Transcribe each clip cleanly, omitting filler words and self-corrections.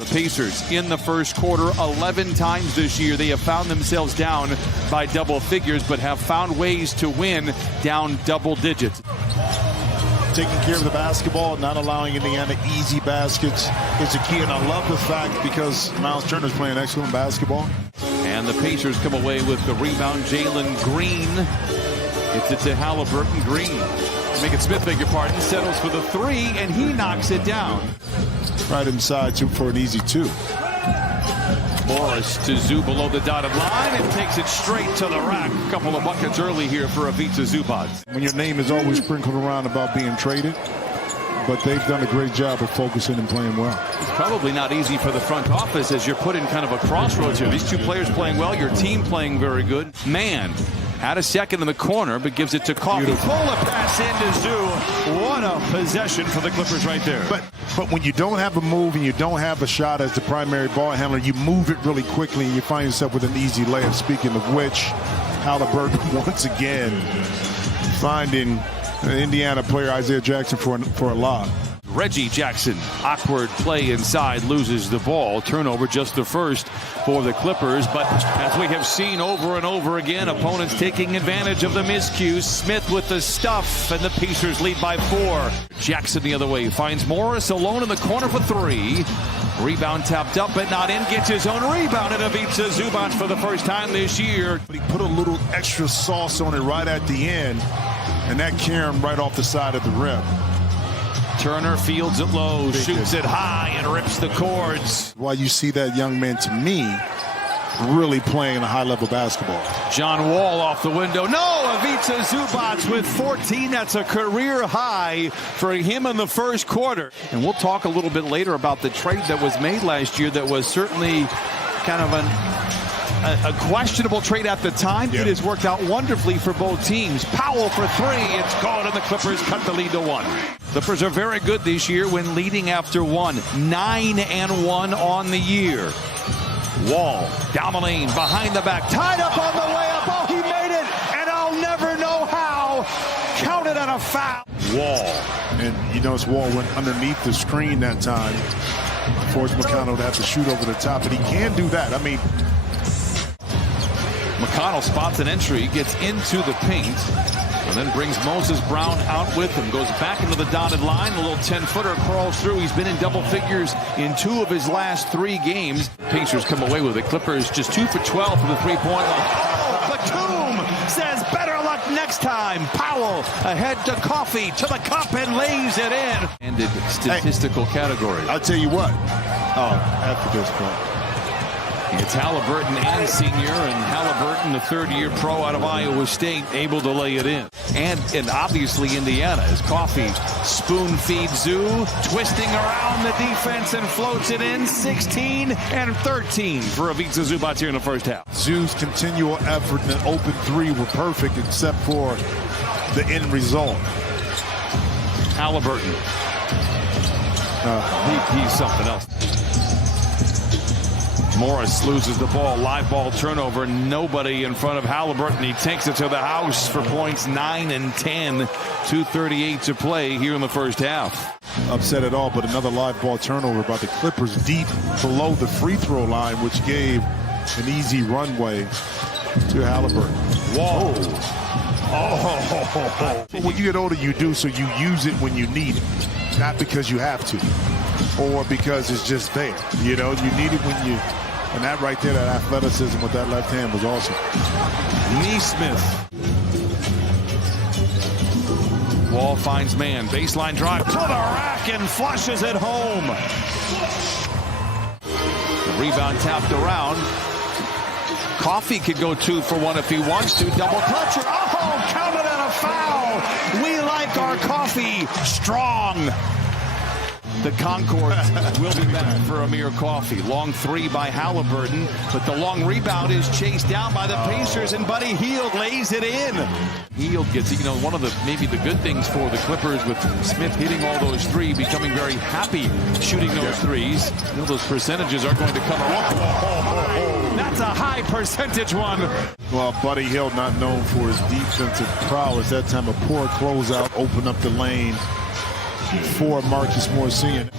The Pacers in the first quarter 11 times this year. They have found themselves down by double figures, but have found ways to win down double digits. Taking care of the basketball, not allowing Indiana easy baskets is the key. And I love the fact because Miles Turner's playing excellent basketball. And the Pacers come away with the rebound. Jalen Green gets it to Halliburton. Green, Megan Smith, beg your pardon, settles for the three, and he knocks it down. Right inside for an easy two. Morris to Zoo below the dotted line and takes it straight to the rack. A couple of buckets early here for Ivica Zubac. When your name is always sprinkled around about being traded, but they've done a great job of focusing and playing well. It's probably not easy for the front office as you're put in kind of a crossroads here. These two players playing well, your team playing very good. Man had a second in the corner, but gives it to Coffey. Pull a pass into Zoo. What a possession for the Clippers right there. But when you don't have a move and you don't have a shot as the primary ball handler, you move it really quickly and you find yourself with an easy layup. Speaking of which, Halliburton once again finding an Indiana player, Isaiah Jackson, for a lob. Reggie Jackson, awkward play inside, loses the ball. Turnover, just the first for the Clippers. But as we have seen over and over again, opponents taking advantage of the miscues. Smith with the stuff, and the Pacers lead by 4. Jackson the other way, finds Morris alone in the corner for 3. Rebound tapped up but not in, gets his own rebound, and Ivica Zubac for the first time this year. But he put a little extra sauce on it right at the end, and that carried him right off the side of the rim. Turner fields it low, shoots it high, and rips the cords. While you see that young man, to me, really playing a high-level basketball. John Wall off the window. No, Ivica Zubac with 14. That's a career high for him in the first quarter. And we'll talk a little bit later about the trade that was made last year that was certainly kind of a questionable trade at the time. It has worked out wonderfully for both teams. Powell for 3. It's gone, and the Clippers cut the lead to 1. Clippers are very good this year when leading after 1. 9-1 on the year. Wall down the lane, behind the back, tied up on the layup. Oh, he made it, and I'll never know how. Counted on a foul. Wall. And you notice Wall went underneath the screen that time. Forced McConnell to have to shoot over the top, but he can do that. I mean, McConnell spots an entry, gets into the paint, and then brings Moses Brown out with him. Goes back into the dotted line. A little 10-footer crawls through. He's been in double figures in 2 of his last 3 games. Pacers come away with it. Clippers just 2 for 12 from the three-point line. Oh, Batum says better luck next time. Powell ahead to Coffey, to the cup, and lays it in. Ended statistical category. I'll tell you what. After this point. It's Halliburton and senior, and Halliburton, the third-year pro out of Iowa State, able to lay it in. And obviously Indiana, as Coffey spoon feeds Zoo, twisting around the defense and floats it in. 16 and 13 for Ivica Zubac here in the first half. Zoo's continual effort and an open 3 were perfect except for the end result. Halliburton. He's something else. Morris loses the ball. Live ball turnover. Nobody in front of Halliburton. He takes it to the house for points 9 and 10. 2:38 to play here in the first half. Upset at all, but another live ball turnover by the Clippers deep below the free throw line, which gave an easy runway to Halliburton. Whoa. Oh. When you get older, you do, so you use it when you need it. Not because you have to or because it's just there. You know, you need it when you... And that right there, that athleticism with that left hand was awesome. Nesmith. Wall finds man. Baseline drive to the rack and flushes it home. The rebound tapped around. Coffey could go 2 for 1 if he wants to. Double clutcher. Oh, counted on a foul. We like our Coffey strong. The Concord will be back for Amir Coffey. Long 3 by Halliburton, but the long rebound is chased down by the Pacers, and Buddy Hield lays it in. Hield gets, one of the maybe the good things for the Clippers with Smith hitting all those 3, becoming very happy shooting those 3s. Those percentages are going to come around. That's a high percentage one. Well, Buddy Hield not known for his defensive prowess. That time a poor closeout opened up the lane for Marcus Morris Sr.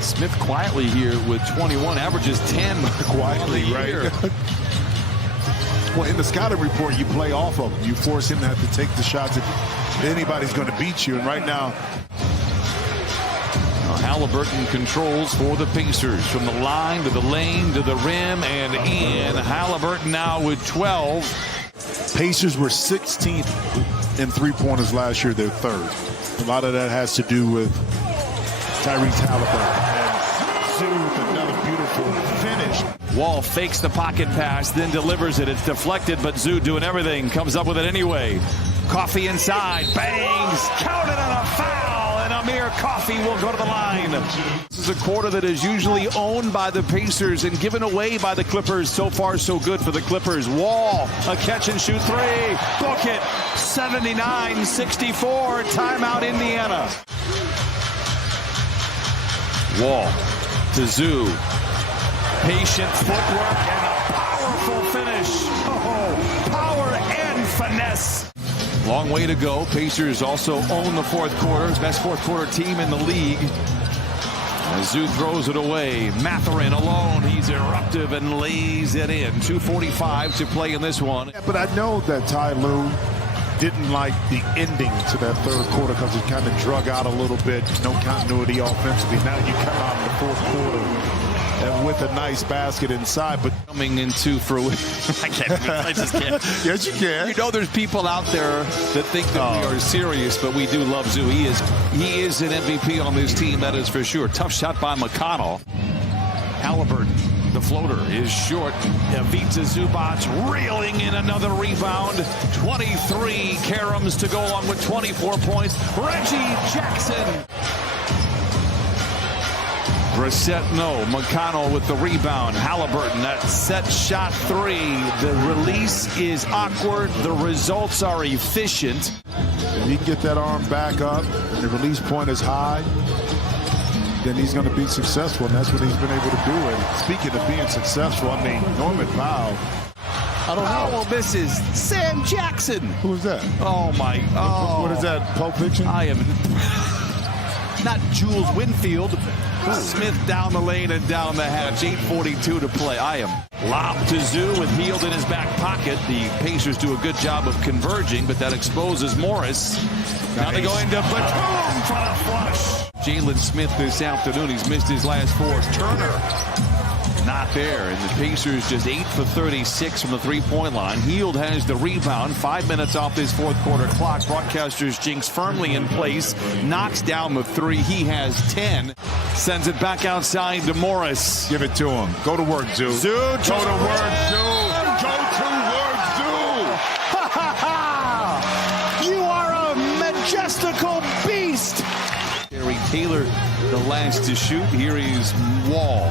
Smith quietly here with 21, averages 10 Quietly, right? Well, in the scouting report, you play off of him. You force him to have to take the shots if anybody's going to beat you. And right now, Halliburton controls for the Pacers from the line to the lane to the rim and in. Halliburton now with 12. Pacers were 16th in three-pointers last year. They're third. A lot of that has to do with Tyrese Halliburton. And Zoo with another beautiful finish. Wall fakes the pocket pass, then delivers it. It's deflected, but Zoo doing everything. Comes up with it anyway. Coffee inside. Bangs. Counted on a foul. And Amir Coffee will go to the line. This is a quarter that is usually owned by the Pacers and given away by the Clippers. So far, so good for the Clippers. Wall, a catch and shoot three. Book it. 79-64. Timeout, Indiana. Wall to Zoo. Patient footwork and a powerful finish. Oh, power and finesse. Long way to go. Pacers also own the fourth quarter. Best fourth quarter team in the league. As Zoo throws it away. Mathurin alone. He's eruptive and lays it in. 2:45 to play in this one. Yeah, but I know that Ty Lue didn't like the ending to that third quarter because it kind of drug out a little bit. No continuity offensively. Now you come out in the fourth quarter and with a nice basket inside, but coming into fruition. I just can't. Yes, you can. You know, there's people out there that think that we are serious, but we do love Zoo. He is an MVP on this team, that is for sure. Tough shot by McConnell. Halliburton, the floater is short. Ivica Zubac reeling in another rebound. 23 caroms to go along with 24 points. Reggie Jackson. Brissett, no. McConnell with the rebound. Halliburton, that set shot three. The release is awkward. The results are efficient. If he can get that arm back up and the release point is high, then he's going to be successful, and that's what he's been able to do. And speaking of being successful, I mean, Norman Powell, I don't know. Powell misses. Sam Jackson. Who is that? Oh, my. Oh. What is that, Pulp Fiction? I am not Jules Winfield. Smith down the lane and down the hatch. 8:42 to play. I am lobbed to Zoo with Hield in his back pocket. The Pacers do a good job of converging, but that exposes Morris. Now they go into Batum for the flush. Jalen Smith this afternoon. He's missed his last four. Turner not there. And the Pacers just 8 for 36 from the three-point line. Hield has the rebound. 5 minutes off this fourth quarter clock. Broadcasters jinx firmly in place. Knocks down the three. He has 10. Sends it back outside to Morris. Give it to him. Go to work, Zoo. Zoo, go to work, Zoo. Go to work, Zoo. You are a majestical beast. Gary Taylor, the last to shoot. Here is Wall.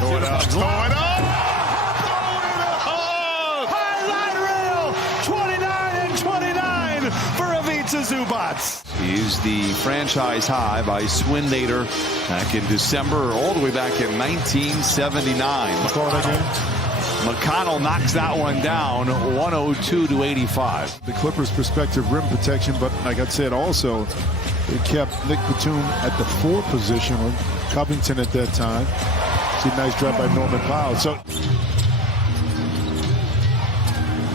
Throw it up. Throw it up. Highlight reel. 29 for Ivica Zubac. Is the franchise high by Swindater back in December, all the way back in 1979. McConnell knocks that one down, 102-85. The Clippers' perspective rim protection, but like I said, also it kept Nick Batum at the 4 position with Covington at that time. See, nice drive by Norman Powell. So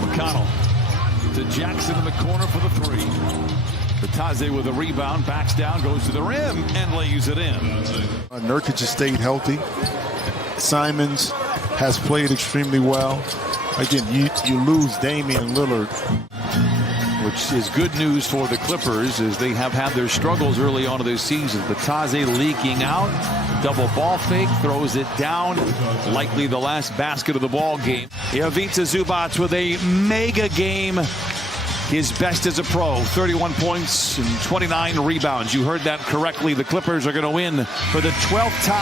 McConnell to Jackson in the corner for the three. Bataze with a rebound, backs down, goes to the rim, and lays it in. Nurkic has stayed healthy. Simons has played extremely well. Again, you lose Damian Lillard, which is good news for the Clippers as they have had their struggles early on in this season. Bataze leaking out, double ball fake, throws it down. Likely the last basket of the ball game. Ivica Zubac with a mega game. His best as a pro, 31 points and 29 rebounds. You heard that correctly. The Clippers are going to win for the 12th time.